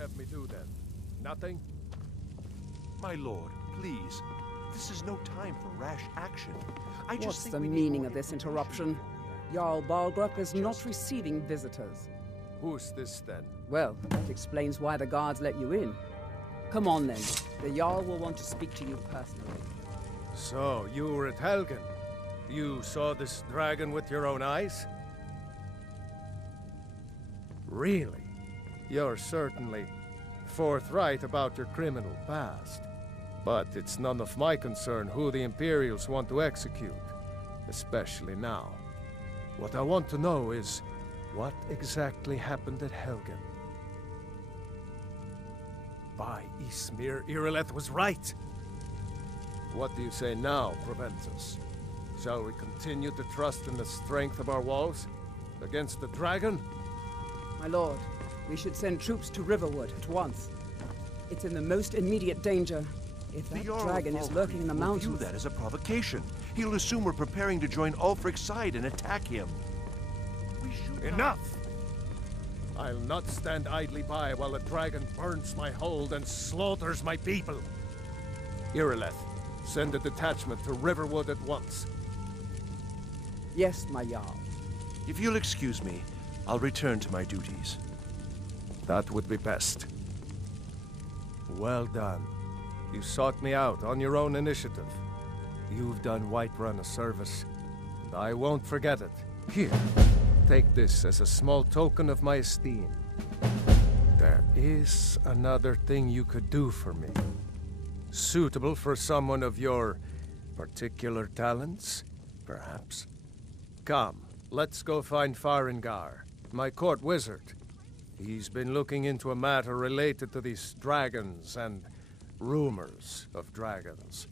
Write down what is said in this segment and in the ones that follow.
have me do then? Nothing? My lord, please. This is no time for rash action. What's the meaning of this interruption? Jarl Balgrup is not receiving visitors. Who's this then? Well, that explains why the guards let you in. Come on then. The Jarl will want to speak to you personally. So, you were at Helgen. You saw this dragon with your own eyes? Really? You're certainly forthright about your criminal past. But it's none of my concern who the Imperials want to execute, especially now. What I want to know is, what exactly happened at Helgen? By Ysmir, Irileth was right! What do you say now, Proventus? Shall we continue to trust in the strength of our walls? Against the dragon? My lord, we should send troops to Riverwood at once. It's in the most immediate danger. If that dragon is lurking in the mountains... View that as a provocation. He'll assume we're preparing to join Ulfric's side and attack him. We should Enough! I'll not stand idly by while a dragon burns my hold and slaughters my people. Irileth, send a detachment to Riverwood at once. Yes, my Jarl. If you'll excuse me, I'll return to my duties. That would be best. Well done. You sought me out on your own initiative. You've done Whiterun a service, and I won't forget it. Here, take this as a small token of my esteem. There is another thing you could do for me. Suitable for someone of your particular talents, perhaps? Come, let's go find Farengar, my court wizard. He's been looking into a matter related to these dragons and rumors of dragons.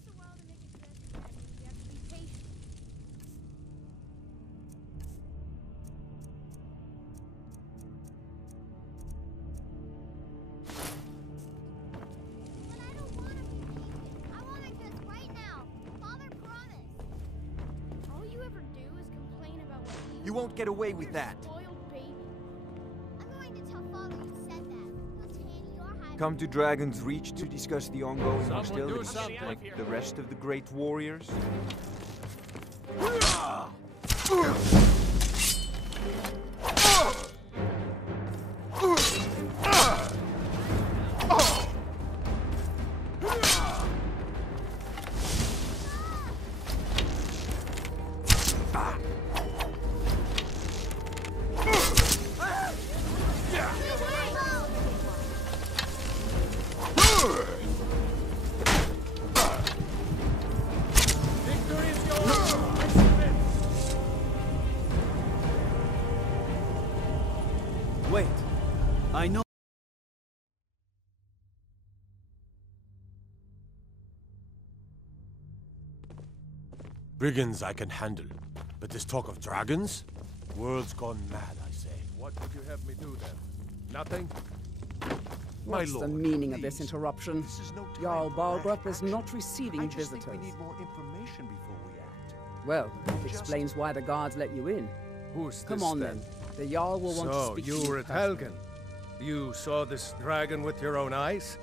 You won't get away with that. Come to Dragon's Reach to discuss the ongoing hostilities, like the rest of the great warriors? Wait, I know. Brigands I can handle, but this talk of dragons? World's gone mad, I say. What would you have me do then? Nothing? What's the meaning of this interruption? Jarl Balgrup is not receiving visitors. We need more information before we act. Well, that explains why the guards let you in. Who's Come this on then? The Jarl will want to speak to you. So, you were at Helgen. You saw this dragon with your own eyes?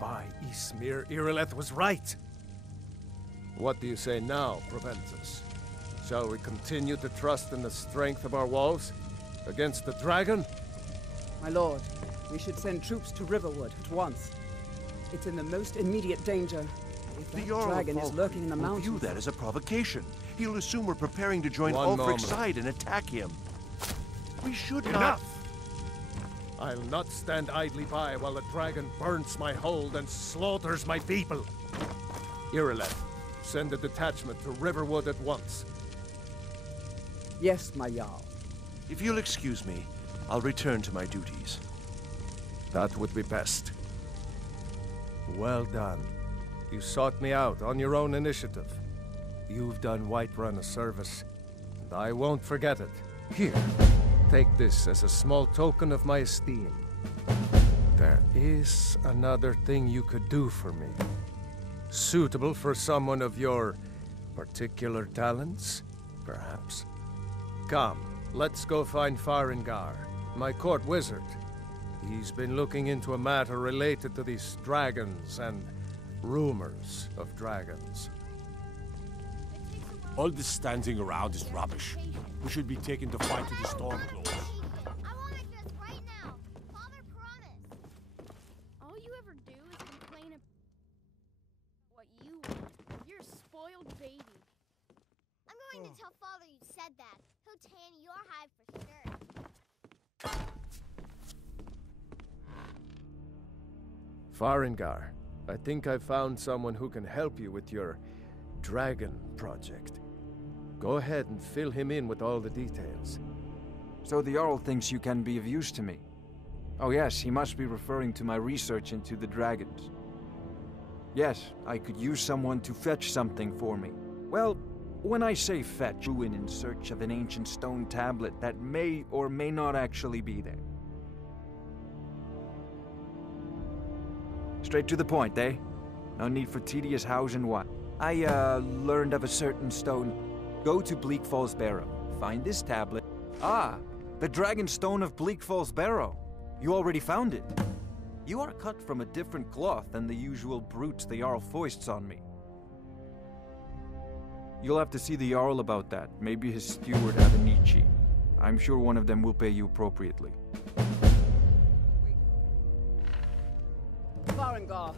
By Ysmir, Irileth was right! What do you say now, Proventus? Shall we continue to trust in the strength of our walls? Against the dragon? My lord, we should send troops to Riverwood at once. It's in the most immediate danger. If that dragon is lurking in the mountains... View that as a provocation. He'll assume we're preparing to join Ulfric's side and attack him. We should not... Enough! I'll not stand idly by while a dragon burns my hold and slaughters my people. Irileth, send a detachment to Riverwood at once. Yes, my Jarl. If you'll excuse me, I'll return to my duties. That would be best. Well done. You sought me out on your own initiative. You've done Whiterun a service, and I won't forget it. Here, take this as a small token of my esteem. There is another thing you could do for me. Suitable for someone of your particular talents, perhaps. Come, let's go find Farengar, my court wizard. He's been looking into a matter related to these dragons and rumors of dragons. All this standing around is rubbish. We should be taken to fight to the Stormclaws. I want to dress right now. Father promised. All you ever do is complain about what you want. You're a spoiled baby. I'm going to tell Father you said that. He'll tan your hide for sure. Farengar, I think I've found someone who can help you with your dragon project. Go ahead and fill him in with all the details. So the Jarl thinks you can be of use to me. Oh yes, he must be referring to my research into the dragons. Yes, I could use someone to fetch something for me. Well, when I say fetch, ruin in search of an ancient stone tablet that may or may not actually be there. Straight to the point, eh? No need for tedious hows and what. I, learned of a certain stone. Go to Bleak Falls Barrow. Find this tablet. Ah, the Dragon Stone of Bleak Falls Barrow. You already found it. You are cut from a different cloth than the usual brutes the Jarl foists on me. You'll have to see the Jarl about that. Maybe his steward Avenici. I'm sure one of them will pay you appropriately. Farengar.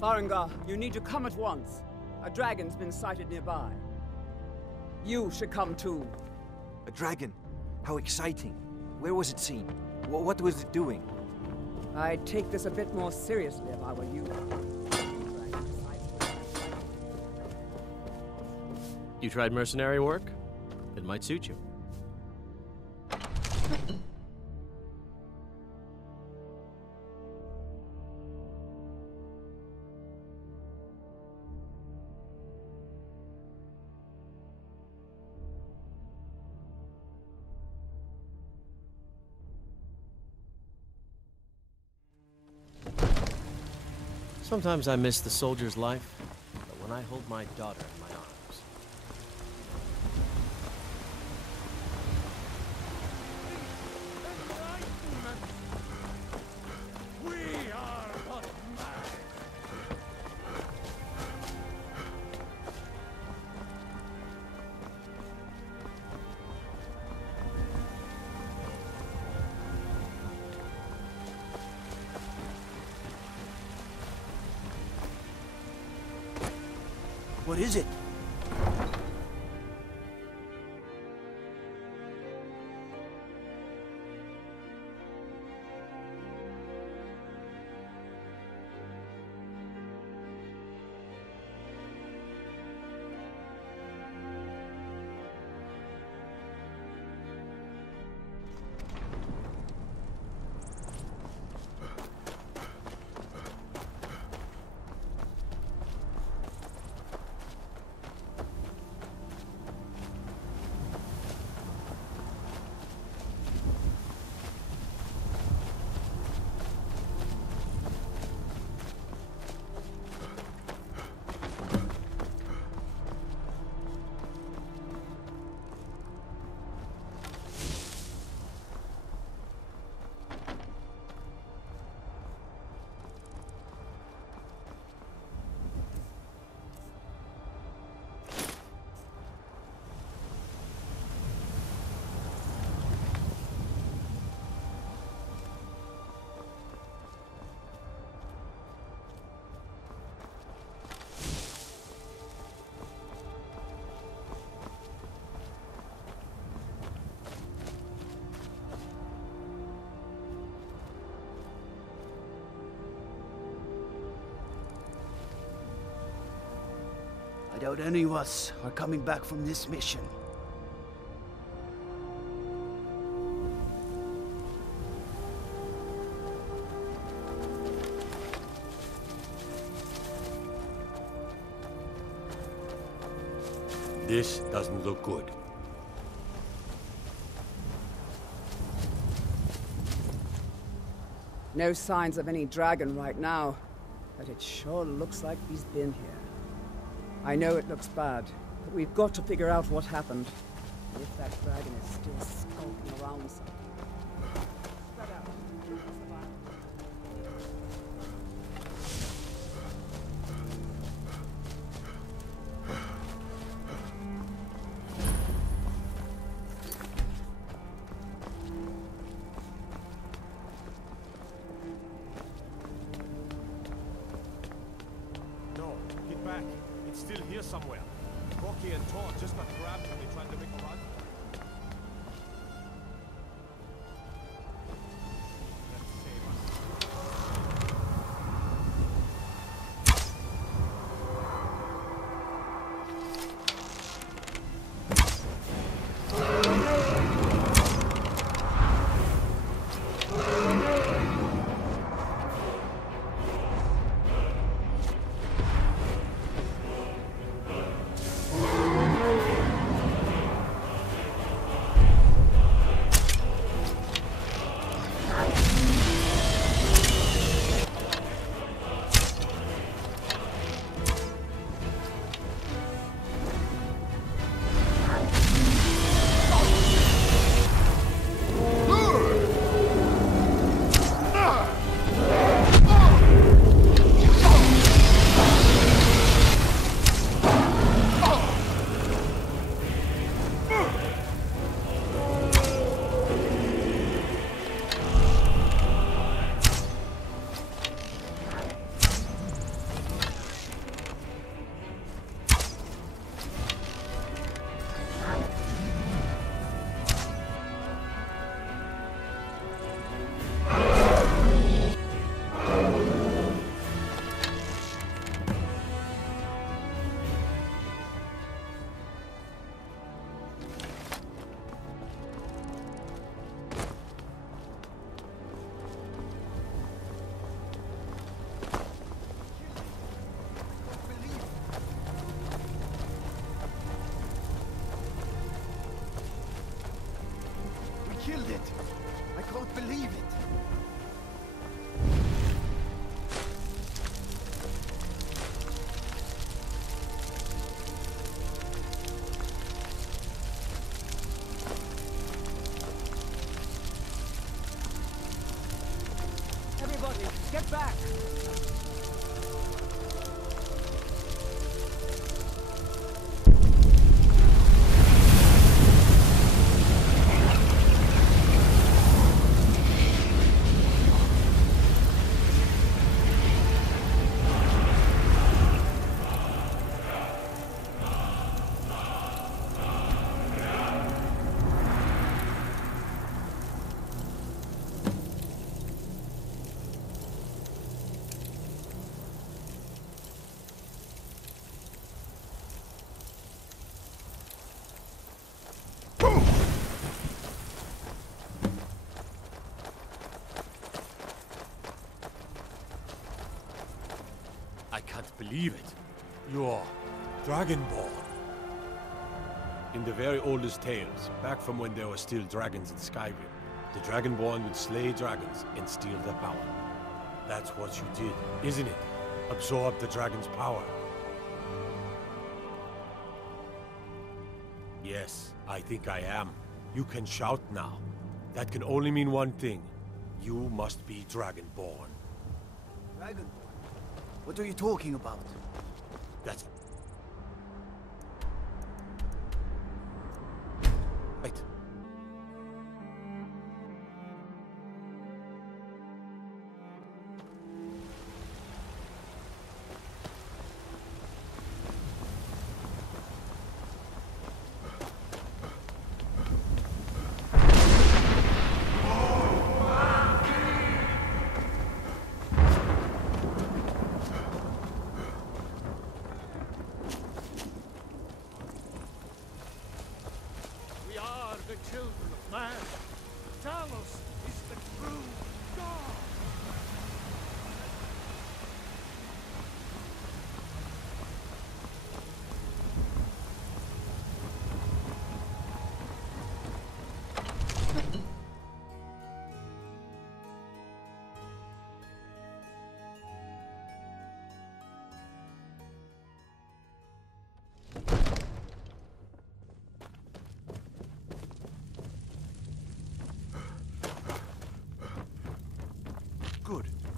Farengar, you need to come at once. A dragon's been sighted nearby. You should come too. A dragon? How exciting. Where was it seen? What was it doing? I'd take this a bit more seriously if I were you. You tried mercenary work? It might suit you. Sometimes I miss the soldier's life, but when I hold my daughter in my arms... We are but mad. What is it? I doubt any of us are coming back from this mission. This doesn't look good. No signs of any dragon right now, but it sure looks like he's been here. I know it looks bad, but we've got to figure out what happened. If that dragon is still skulking around somewhere. Spread out. No, get back. It's still here somewhere. Rocky and Thor just got grabbed when they tried to make a run. Let's save us. Killed it! I can't believe it! Everybody, get back! I can't believe it. You're Dragonborn. In the very oldest tales, back from when there were still dragons in Skyrim, the Dragonborn would slay dragons and steal their power. That's what you did, isn't it? Absorb the dragon's power. Yes, I think I am. You can shout now. That can only mean one thing. You must be Dragonborn. Dragonborn? What are you talking about? That's... right. The children of man. Talos is the true God.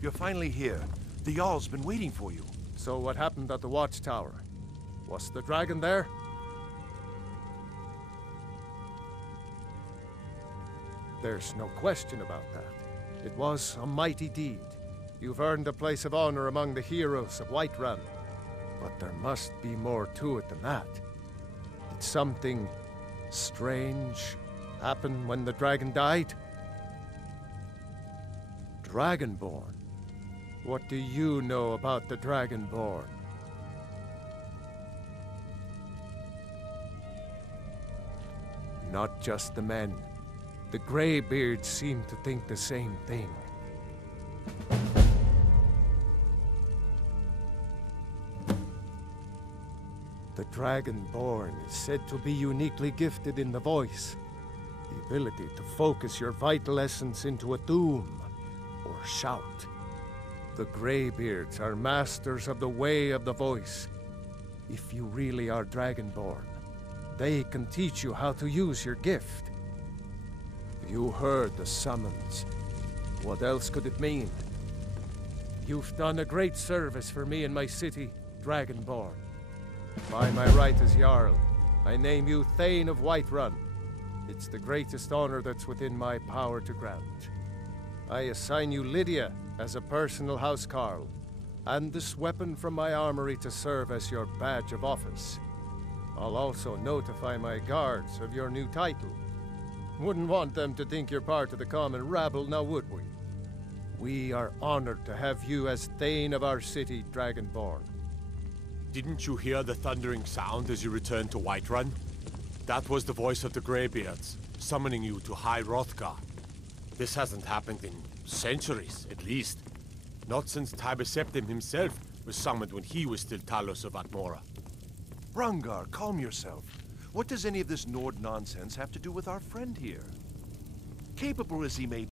You're finally here. The Jarl's been waiting for you. So what happened at the watchtower? Was the dragon there? There's no question about that. It was a mighty deed. You've earned a place of honor among the heroes of Whiterun. But there must be more to it than that. Did something strange happen when the dragon died? Dragonborn? What do you know about the Dragonborn? Not just the men. The Greybeards seem to think the same thing. The Dragonborn is said to be uniquely gifted in the voice. The ability to focus your vital essence into a doom or shout. The Greybeards are masters of the way of the voice. If you really are Dragonborn, they can teach you how to use your gift. You heard the summons. What else could it mean? You've done a great service for me and my city, Dragonborn. By my right as Jarl, I name you Thane of Whiterun. It's the greatest honor that's within my power to grant. I assign you Lydia as a personal housecarl, and this weapon from my armory to serve as your badge of office. I'll also notify my guards of your new title. Wouldn't want them to think you're part of the common rabble, now would we? We are honored to have you as Thane of our city, Dragonborn. Didn't you hear the thundering sound as you returned to Whiterun? That was the voice of the Greybeards, summoning you to High Hrothgar. This hasn't happened in centuries, at least. Not since Tiber Septim himself was summoned when he was still Talos of Atmora. Rungar, calm yourself. What does any of this Nord nonsense have to do with our friend here? Capable as he may